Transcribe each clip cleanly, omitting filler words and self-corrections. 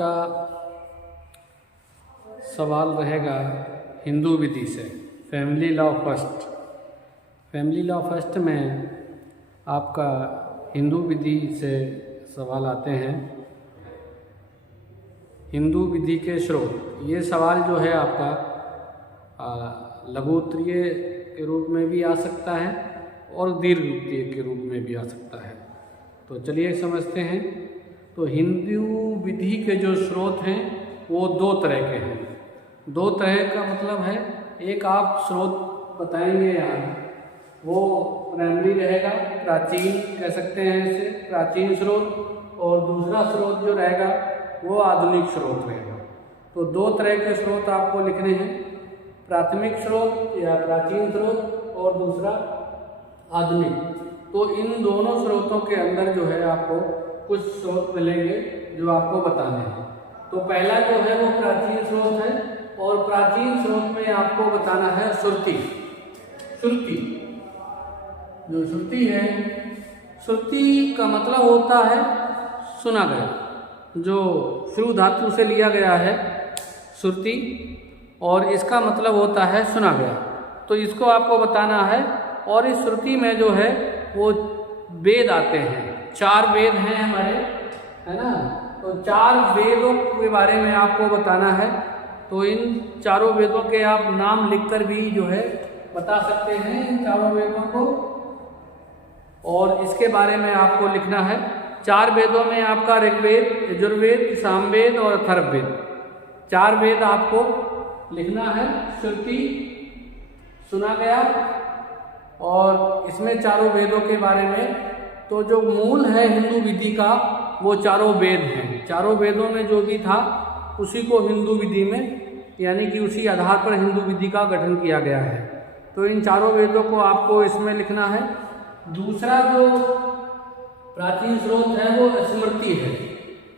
का सवाल रहेगा हिंदू विधि से, family law first. Family law first में आपका हिंदू विधि से सवाल आते हैं। हिंदू विधि के स्रोत, ये सवाल जो है आपका लघु उत्तरीय के रूप में भी आ सकता है और दीर्घ उत्तरीय के रूप में भी आ सकता है। तो चलिए समझते हैं। तो हिंदू विधि के जो स्रोत हैं वो दो तरह के हैं। दो तरह का मतलब है, एक आप स्रोत बताएंगे यहाँ, वो प्राइमरी रहेगा, प्राचीन कह सकते हैं इसे, प्राचीन स्रोत, और दूसरा स्रोत जो रहेगा वो आधुनिक स्रोत रहेगा। तो दो तरह के स्रोत आपको लिखने हैं, प्राथमिक स्रोत या प्राचीन स्रोत और दूसरा आधुनिक। तो इन दोनों स्रोतों के अंदर जो है आपको कुछ स्रोत मिलेंगे जो आपको बताने हैं। तो पहला जो है वो प्राचीन स्रोत है, और प्राचीन स्रोत में आपको बताना है श्रुति। श्रुति जो श्रुति है, श्रुति का मतलब होता है सुना गया, जो श्रु धातु से लिया गया है श्रुति, और इसका मतलब होता है सुना गया। तो इसको आपको बताना है। और इस श्रुति में जो है वो वेद आते हैं, 4 वेद हैं हमारे, है ना। तो 4 वेदों के बारे में आपको बताना है। तो इन चारों वेदों के आप नाम लिखकर भी जो है बता सकते हैं इन चारों वेदों को, और इसके बारे में आपको लिखना है। 4 वेदों में आपका ऋग्वेद, यजुर्वेद, सामवेद और अथर्ववेद, 4 वेद आपको लिखना है। श्रुति, सुना गया, और इसमें चारों वेदों के बारे में। तो जो मूल है हिंदू विधि का वो चारों वेद हैं। चारों वेदों में जो भी था उसी को हिंदू विधि में, यानी कि उसी आधार पर हिंदू विधि का गठन किया गया है। तो इन चारों वेदों को आपको इसमें लिखना है। दूसरा जो प्राचीन स्रोत है वो स्मृति है।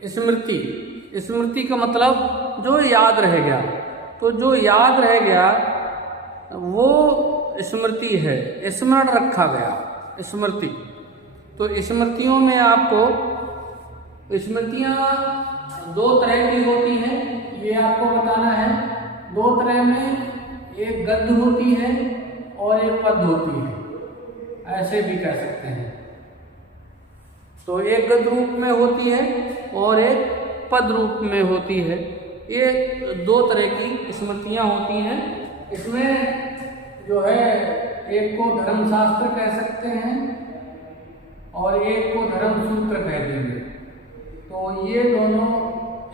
स्मृति, स्मृति का मतलब जो याद रह गया। तो जो याद रह गया वो स्मृति है, स्मरण रखा गया, स्मृति। तो स्मृतियों में आपको, स्मृतियाँ 2 तरह की होती हैं, ये आपको बताना है। 2 तरह में, एक गद्य होती है और एक पद्य होती है, ऐसे भी कह सकते हैं। तो एक गद्य रूप में होती है और एक पद रूप में होती है। ये 2 तरह की स्मृतियाँ होती हैं। इसमें जो है एक को धर्मशास्त्र कह सकते हैं और एक को धर्मसूत्र कह देंगे। तो ये दोनों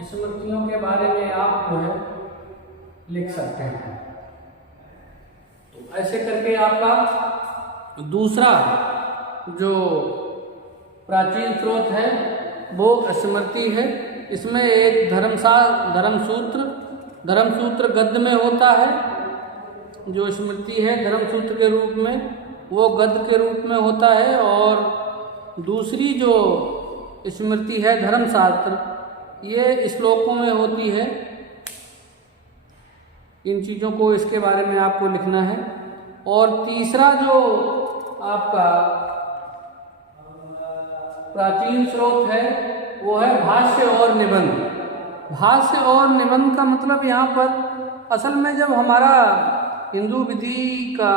स्मृतियों के बारे में आप जो है लिख सकते हैं। तो ऐसे करके आपका दूसरा जो प्राचीन स्रोत है वो स्मृति है। इसमें एक धर्मसूत्र गद्य में होता है। जो स्मृति है धर्मसूत्र के रूप में, वो गद्य के रूप में होता है। और दूसरी जो स्मृति है धर्मशास्त्र, ये श्लोकों में होती है। इन चीज़ों को, इसके बारे में आपको लिखना है। और तीसरा जो आपका प्राचीन स्रोत है वो है भाष्य और निबंध। भाष्य और निबंध का मतलब यहाँ पर असल में जब हमारा हिंदू विधि का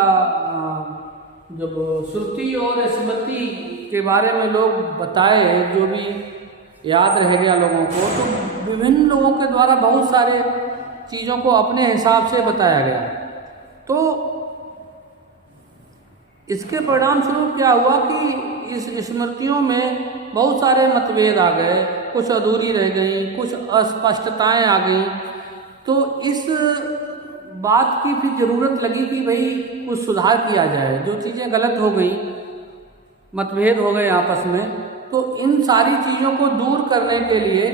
जब श्रुति और स्मृति के बारे में लोग बताए, जो भी याद रह गया लोगों को, तो विभिन्न लोगों के द्वारा बहुत सारे चीज़ों को अपने हिसाब से बताया गया। तो इसके परिणाम स्वरूप क्या हुआ कि इस स्मृतियों में बहुत सारे मतभेद आ गए, कुछ अधूरी रह गई, कुछ अस्पष्टताएं आ गई। तो इस बात की भी ज़रूरत लगी कि भाई कुछ सुधार किया जाए। जो चीज़ें गलत हो गई, मतभेद हो गए आपस में, तो इन सारी चीज़ों को दूर करने के लिए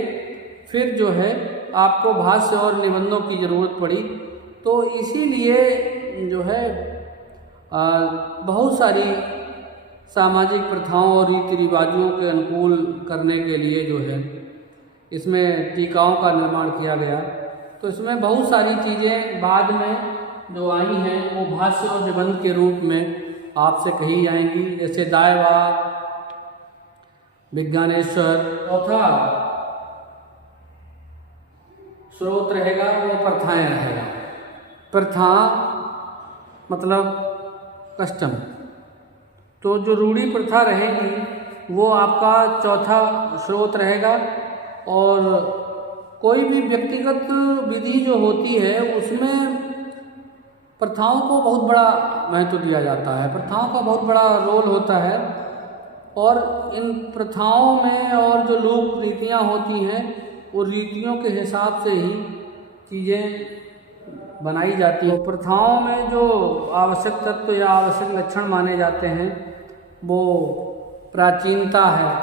फिर जो है आपको भाष्य और निबंधों की ज़रूरत पड़ी। तो इसीलिए जो है बहुत सारी सामाजिक प्रथाओं और रीति रिवाजों के अनुकूल करने के लिए जो है इसमें टीकाओं का निर्माण किया गया। तो इसमें बहुत सारी चीज़ें बाद में जो आई हैं वो भाष्य और निबंध के रूप में आपसे कही जाएंगी, जैसे दायवाद, विज्ञानेश्वर, चौथा स्रोत रहेगा वो प्रथाएं रहेगा। प्रथा मतलब कस्टम, तो जो रूढ़ी प्रथा रहेगी वो आपका चौथा स्रोत रहेगा। और कोई भी व्यक्तिगत विधि जो होती है उसमें प्रथाओं को बहुत बड़ा महत्व दिया जाता है, प्रथाओं का बहुत बड़ा रोल होता है। और इन प्रथाओं में और जो लोक रीतियाँ होती हैं वो रीतियों के हिसाब से ही चीज़ें बनाई जाती हैं। प्रथाओं में जो आवश्यक तत्व या आवश्यक लक्षण माने जाते हैं वो प्राचीनता है,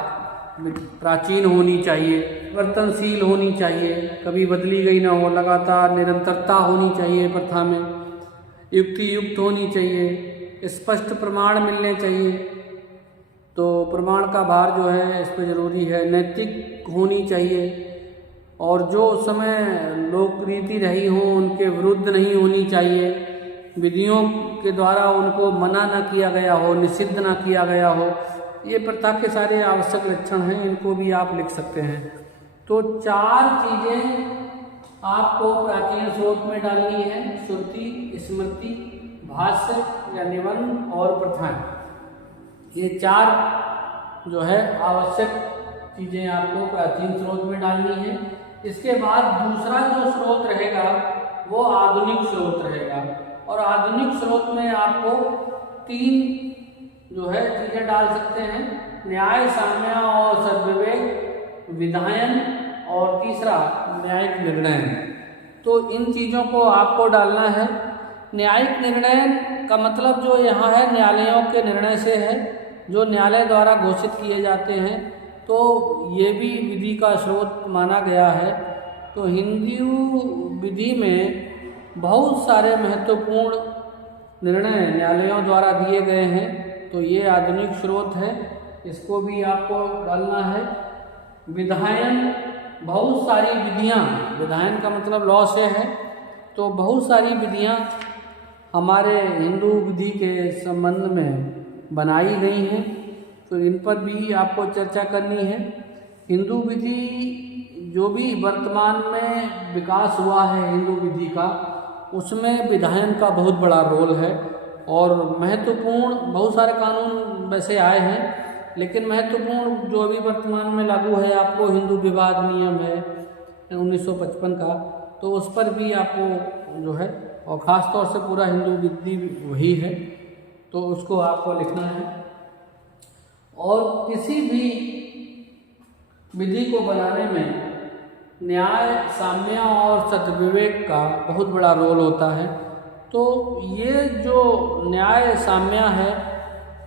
प्राचीन होनी चाहिए, परिवर्तनशील होनी चाहिए, कभी बदली गई ना हो, लगातार निरंतरता होनी चाहिए प्रथा में, युक्ति युक्त होनी चाहिए, स्पष्ट प्रमाण मिलने चाहिए, तो प्रमाण का भार जो है इस पर ज़रूरी है, नैतिक होनी चाहिए, और जो उस समय लोक रीति रही हो उनके विरुद्ध नहीं होनी चाहिए, विधियों के द्वारा उनको मना न किया गया हो, निषिद्ध न किया गया हो। ये प्रथा के सारे आवश्यक लक्षण हैं, इनको भी आप लिख सकते हैं। तो 4 चीज़ें आपको प्राचीन स्रोत में डालनी है, श्रुति, स्मृति, भाष्य या निबंध और प्रथाएं। ये 4 जो है आवश्यक चीज़ें आपको प्राचीन स्रोत में डालनी है। इसके बाद दूसरा जो स्रोत रहेगा वो आधुनिक स्रोत रहेगा, और आधुनिक स्रोत में आपको 3 जो है चीज़ें डाल सकते हैं, न्याय, साम्य और सद्विवेक, विधायन, और तीसरा न्यायिक निर्णय। तो इन चीज़ों को आपको डालना है। न्यायिक निर्णय का मतलब जो यहाँ है न्यायालयों के निर्णय से है, जो न्यायालय द्वारा घोषित किए जाते हैं, तो ये भी विधि का स्रोत माना गया है। तो हिंदू विधि में बहुत सारे महत्वपूर्ण निर्णय न्यायालयों द्वारा दिए गए हैं, तो ये आधुनिक स्रोत है, इसको भी आपको डालना है। विधायन, बहुत सारी विधियाँ, विधायन का मतलब लॉ से है, तो बहुत सारी विधियाँ हमारे हिंदू विधि के संबंध में बनाई गई हैं, तो इन पर भी आपको चर्चा करनी है। हिंदू विधि जो भी वर्तमान में विकास हुआ है हिंदू विधि का, उसमें विधायन का बहुत बड़ा रोल है, और महत्वपूर्ण बहुत सारे कानून वैसे आए हैं, लेकिन महत्वपूर्ण जो अभी वर्तमान में लागू है आपको हिंदू विवाद नियम है 1955 का, तो उस पर भी आपको जो है, और ख़ास तौर से पूरा हिंदू विधि वही है, तो उसको आपको लिखना है। और किसी भी विधि को बनाने में न्याय, साम्य और सद्विवेक का बहुत बड़ा रोल होता है। तो ये जो न्याय, साम्य है,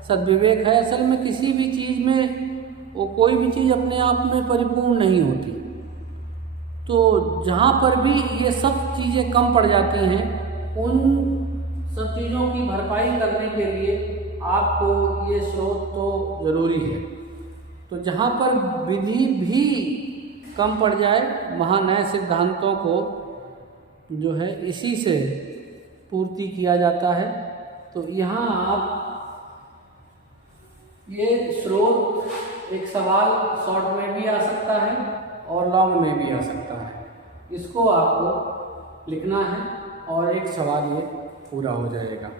सद्विवेक है, असल में किसी भी चीज़ में वो कोई भी चीज़ अपने आप में परिपूर्ण नहीं होती, तो जहाँ पर भी ये सब चीज़ें कम पड़ जाती हैं, उन सब चीज़ों की भरपाई करने के लिए आपको ये स्रोत तो ज़रूरी है। तो जहाँ पर विधि भी कम पड़ जाए वहाँ नए सिद्धांतों को जो है इसी से पूर्ति किया जाता है। तो यहाँ आप ये स्रोत, एक सवाल शॉर्ट में भी आ सकता है और लॉन्ग में भी आ सकता है, इसको आपको लिखना है और एक सवाल ये पूरा हो जाएगा।